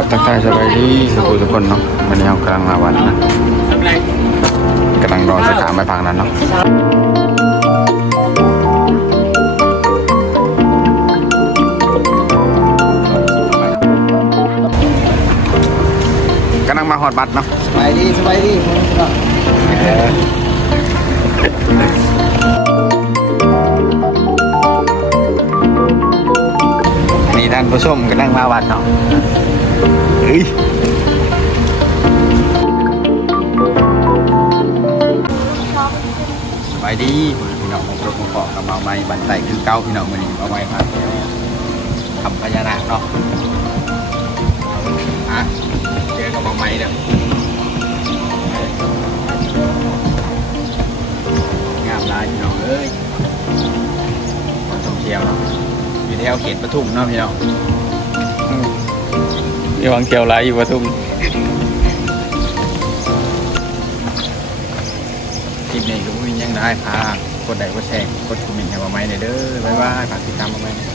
กับทักทายสบายดีทุกคนเนาะวันนี้เรากำลังมาวัดนะกำลังรอสถานไปพังนั้นเนาะกำลังมาหอดบัตรเนาะสบายดีนี่ท่านผู้ชมกำลังมาวัดเนาะสบายดีพี่น้องรถมาเกาะกับมาไม้บันไดขึ้นเก้าพี่น้องวันนี้มาไม้พันทำพญานาคเนาะเจอกับมาไม้เด้องามลายพี่น้องเอ้ยท่องเที่ยวเนาะอยู่แถวเขตปทุมเนาะพี่น้องมีวังเที่ยวไรอยู่ปทุมคลิปนี้ก็ไม่มียังได้พาคนใดก็แชร์กดคอมเมนต์ให้มาใหม่เด้อบ๊ายบายฝากติดตามมาใหม่